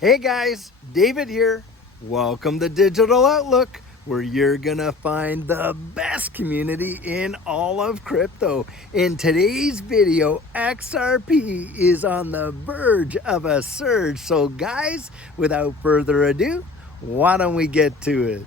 Hey guys, David here. Welcome to Digital Outlook, where you're gonna find the best community in all of crypto. In today's video, XRP is on the verge of a surge. So guys, without further ado, why don't we get to it?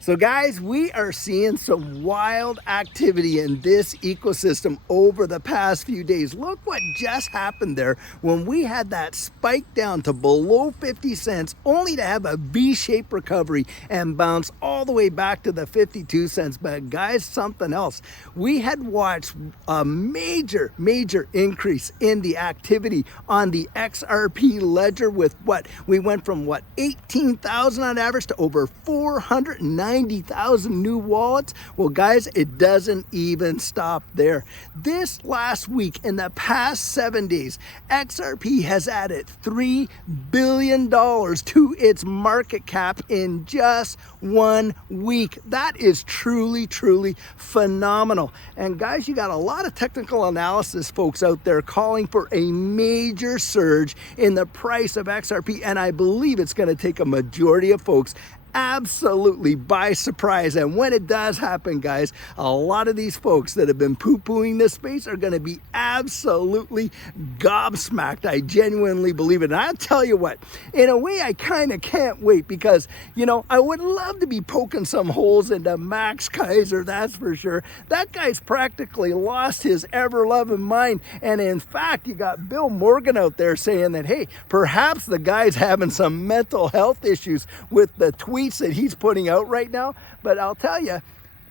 So guys, we are seeing some wild activity in this ecosystem over the past few days. Look what just happened there when we had that spike down to below 50 cents, only to have a V-shaped recovery and bounce all the way back to the 52 cents. But guys, something else. We had watched a major increase in the activity on the XRP ledger with what we went from 18,000 on average to over 490,000 new wallets. Well guys, it doesn't even stop there. This last week, in the past 7 days, XRP has added $3 billion to its market cap in just 1 week. That is truly phenomenal. And guys, you got a lot of technical analysis folks out there calling for a major surge in the price of XRP, and I believe it's going to take a majority of folks absolutely by surprise. And when it does happen, guys, a lot of these folks that have been poo-pooing this space are going to be absolutely gobsmacked. I genuinely believe it. And I'll tell you what, in a way, I kind of can't wait, because, you know, I would love to be poking some holes into Max Kaiser, that's for sure. That guy's practically lost his ever-loving mind. And in fact, you got Bill Morgan out there saying that, hey, perhaps the guy's having some mental health issues with the tweets that he's putting out right now. But I'll tell you,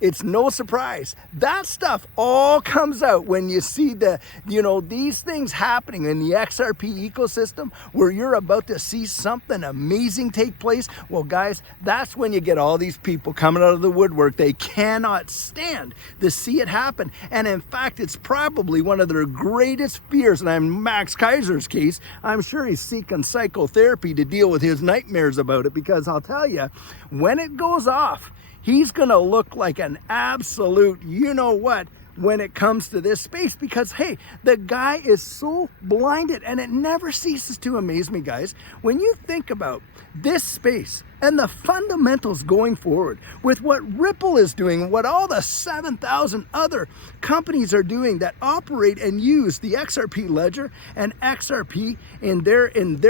it's no surprise. That stuff all comes out when you see these things happening in the XRP ecosystem, where you're about to see something amazing take place. Well guys, that's when you get all these people coming out of the woodwork. They cannot stand to see it happen. And in fact, it's probably one of their greatest fears. And in Max Kaiser's case, I'm sure he's seeking psychotherapy to deal with his nightmares about it, because I'll tell you, when it goes off, he's gonna look like an absolute you-know-what when it comes to this space, because hey, the guy is so blinded. And it never ceases to amaze me, guys, when you think about this space and the fundamentals going forward with what Ripple is doing, what all the 7,000 other companies are doing that operate and use the XRP ledger and XRP in their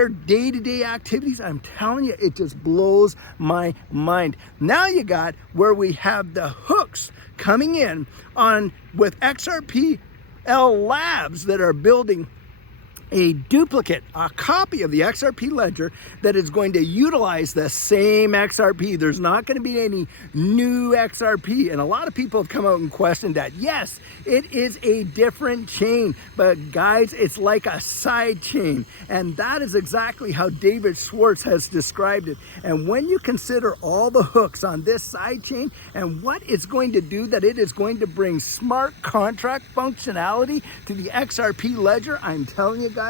day-to-day activities. I'm telling you, it just blows my mind. Now you got where we have the hooks coming in on with XRP Labs that are building a duplicate, a copy of the XRP ledger that is going to utilize the same XRP. There's not going to be any new XRP. And a lot of people have come out and questioned that. Yes, it is a different chain, but guys, it's like a side chain. And that is exactly how David Schwartz has described it. And when you consider all the hooks on this side chain and what it's going to do, that it is going to bring smart contract functionality to the XRP ledger, I'm telling you guys,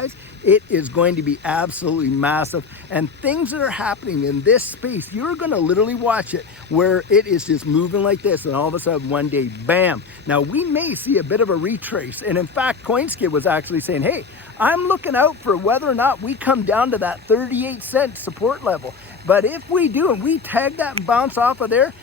it is going to be absolutely massive. And things that are happening in this space, you're going to literally watch it where it is just moving like this, and all of a sudden one day, bam. Now we may see a bit of a retrace. And in fact, Coinskid was actually saying, hey, I'm looking out for whether or not we come down to that 38-cent support level. But if we do, and we tag that and bounce off of there,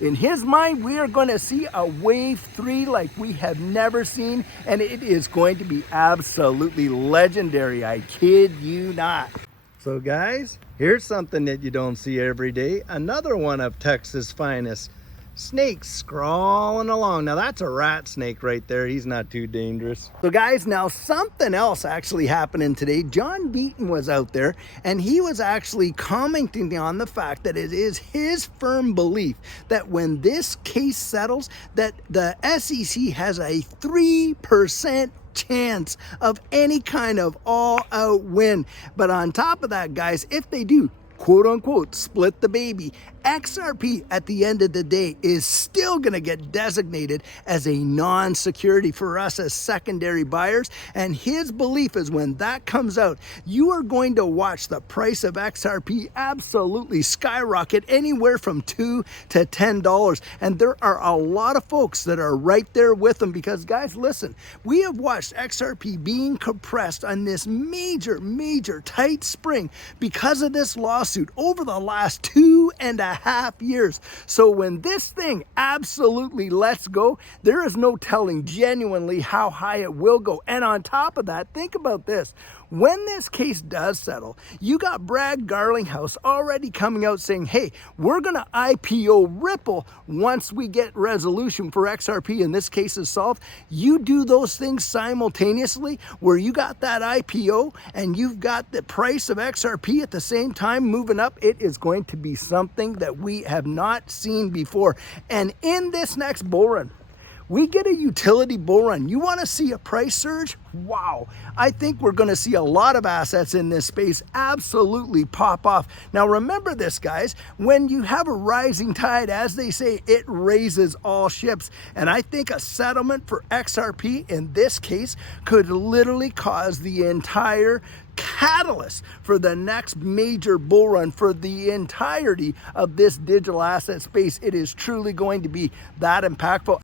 in his mind, we are going to see a wave 3 like we have never seen, and it is going to be absolutely legendary. I kid you not. So guys, here's something that you don't see every day. Another one of Texas' finest. Snakes crawling along. Now that's a rat snake right there. He's not too dangerous. So guys, now something else actually happening today. John Beaton was out there and he was actually commenting on the fact that it is his firm belief that when this case settles, that the SEC has a 3% chance of any kind of all-out win. But on top of that, guys, if they do quote unquote split the baby XRP at the end of the day is still going to get designated as a non-security for us as secondary buyers. And his belief is when that comes out, you are going to watch the price of XRP absolutely skyrocket anywhere from $2 to $10. And there are a lot of folks that are right there with them because, guys, listen, we have watched XRP being compressed on this major tight spring because of this lawsuit over the last 2.5 years. So when this thing absolutely lets go, there is no telling genuinely how high it will go. And on top of that, think about this. When this case does settle, you got Brad Garlinghouse already coming out saying, hey, we're going to IPO Ripple once we get resolution for XRP and this case is solved. You do those things simultaneously where you got that IPO and you've got the price of XRP at the same time moving up. It is going to be something that we have not seen before. And in this next bull run, we get a utility bull run. You want to see a price surge? Wow. I think we're going to see a lot of assets in this space absolutely pop off. Now remember this, guys, when you have a rising tide, as they say, it raises all ships. And I think a settlement for XRP in this case could literally cause the entire catalyst for the next major bull run for the entirety of this digital asset space. It is truly going to be that impactful.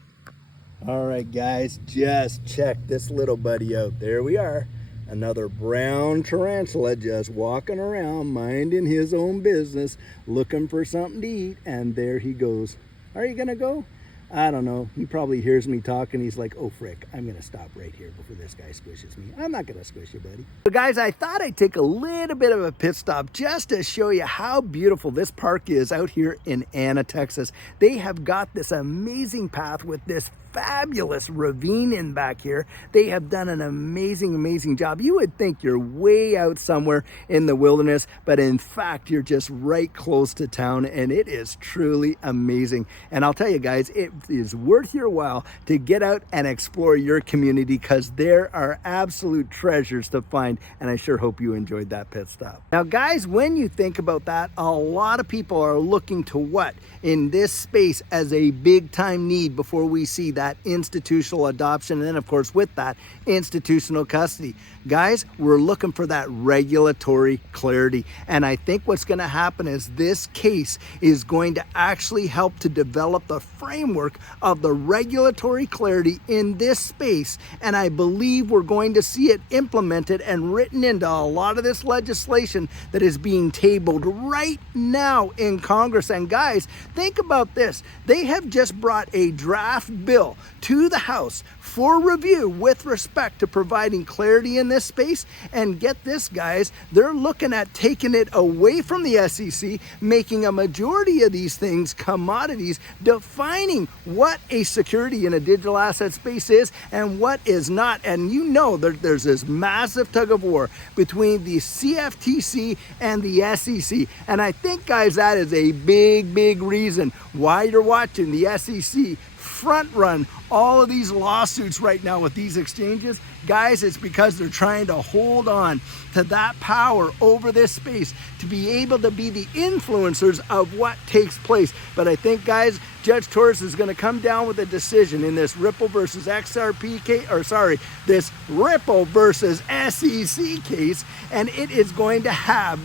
All right, guys, just check this little buddy out. There we are. Another brown tarantula just walking around, minding his own business, looking for something to eat. And there he goes. Are you going to go? I don't know. He probably hears me talking. He's like, oh, frick, I'm going to stop right here before this guy squishes me. I'm not going to squish you, buddy. So, guys, I thought I'd take a little bit of a pit stop just to show you how beautiful this park is out here in Anna, Texas. They have got this amazing path with this fabulous ravine in back here. They have done an amazing job. You would think you're way out somewhere in the wilderness, but in fact, you're just right close to town, and it is truly amazing. And I'll tell you guys, it is worth your while to get out and explore your community because there are absolute treasures to find, and I sure hope you enjoyed that pit stop. Now, guys, when you think about that, a lot of people are looking to what in this space as a big time need before we see that institutional adoption, and then of course with that institutional custody. Guys, we're looking for that regulatory clarity, and I think what's going to happen is this case is going to actually help to develop the framework of the regulatory clarity in this space, and I believe we're going to see it implemented and written into a lot of this legislation that is being tabled right now in Congress. And guys, think about this. They have just brought a draft bill to the House for review with respect to providing clarity in this space. And get this, guys, they're looking at taking it away from the SEC, making a majority of these things commodities, defining what a security in a digital asset space is and what is not. And you know there's this massive tug of war between the CFTC and the SEC. And I think, guys, that is a big reason why you're watching the SEC front run all of these lawsuits right now with these exchanges. Guys, it's because they're trying to hold on to that power over this space to be able to be the influencers of what takes place. But I think, guys, Judge Torres is going to come down with a decision in this Ripple versus XRP case, or sorry, this Ripple versus SEC case, and it is going to have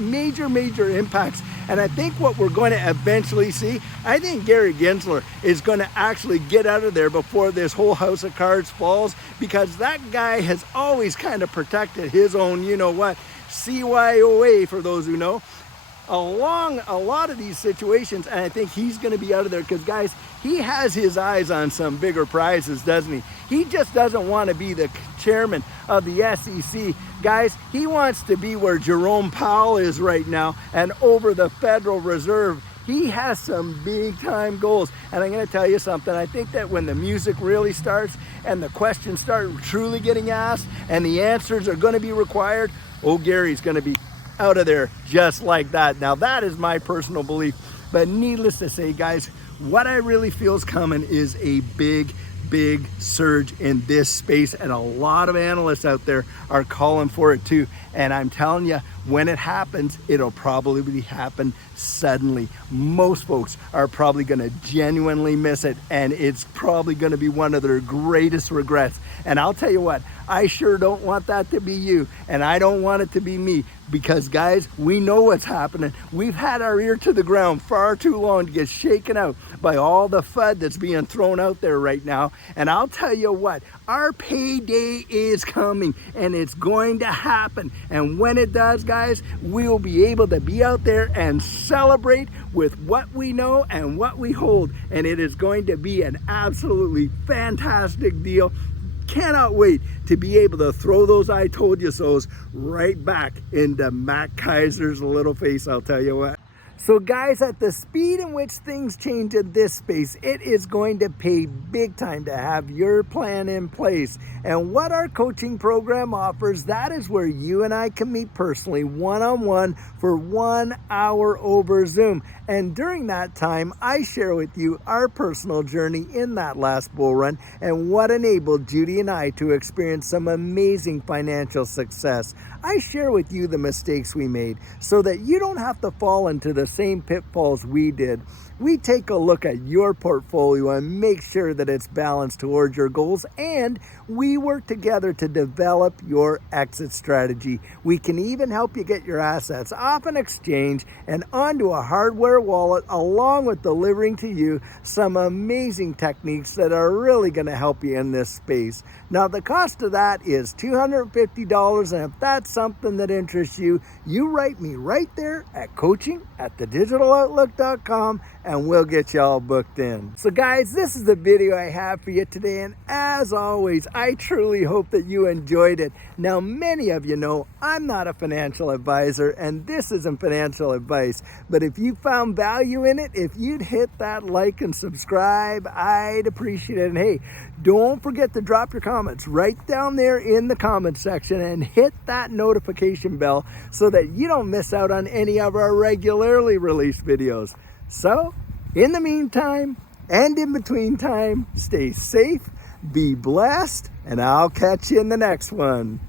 major impacts. And I think what we're going to eventually see, I think Gary Gensler is going to actually get out of there before this whole house of cards falls, because that guy has always kind of protected his own, you know what, CYOA, for those who know, along a lot of these situations. And I think he's going to be out of there because, guys, he has his eyes on some bigger prizes, doesn't he? He just doesn't want to be the chairman of the SEC. Guys, he wants to be where Jerome Powell is right now and over the Federal Reserve. He has some big time goals. And I'm going to tell you something. I think that when the music really starts and the questions start truly getting asked and the answers are going to be required, oh, Gary's going to be out of there just like that. Now, that is my personal belief. But needless to say, guys, what I really feel is coming is a big surge in this space, and a lot of analysts out there are calling for it too. And I'm telling you, when it happens, it'll probably happen suddenly. Most folks are probably going to genuinely miss it, and it's probably going to be one of their greatest regrets. And I'll tell you what, I sure don't want that to be you, and I don't want it to be me, because guys, we know what's happening. We've had our ear to the ground far too long to get shaken out by all the FUD that's being thrown out there right now. And I'll tell you what, our payday is coming, and it's going to happen. And when it does, guys, we'll be able to be out there and celebrate with what we know and what we hold. And it is going to be an absolutely fantastic deal. Cannot wait to be able to throw those I told you so's right back into Matt Kaiser's little face, I'll tell you what. So guys, at the speed in which things change in this space, it is going to pay big time to have your plan in place. And what our coaching program offers, that is where you and I can meet personally, one-on-one, for 1 hour over Zoom. And during that time, I share with you our personal journey in that last bull run and what enabled Judy and I to experience some amazing financial success. I share with you the mistakes we made so that you don't have to fall into the same pitfalls we did. We take a look at your portfolio and make sure that it's balanced towards your goals, and we work together to develop your exit strategy. We can even help you get your assets off an exchange and onto a hardware wallet, along with delivering to you some amazing techniques that are really going to help you in this space. Now, the cost of that is $250, and if that's something that interests you, you write me right there at coaching@thedigitaloutlook.com, and we'll get you all booked in. So guys, this is the video I have for you today, and as always, I truly hope that you enjoyed it. Now, many of you know I'm not a financial advisor, and this isn't financial advice, but if you found value in it, if you'd hit that like and subscribe, I'd appreciate it. And hey, don't forget to drop your comments right down there in the comment section, and hit that notification bell so that you don't miss out on any of our regularly released videos. So, in the meantime, and in between time, stay safe, be blessed, and I'll catch you in the next one.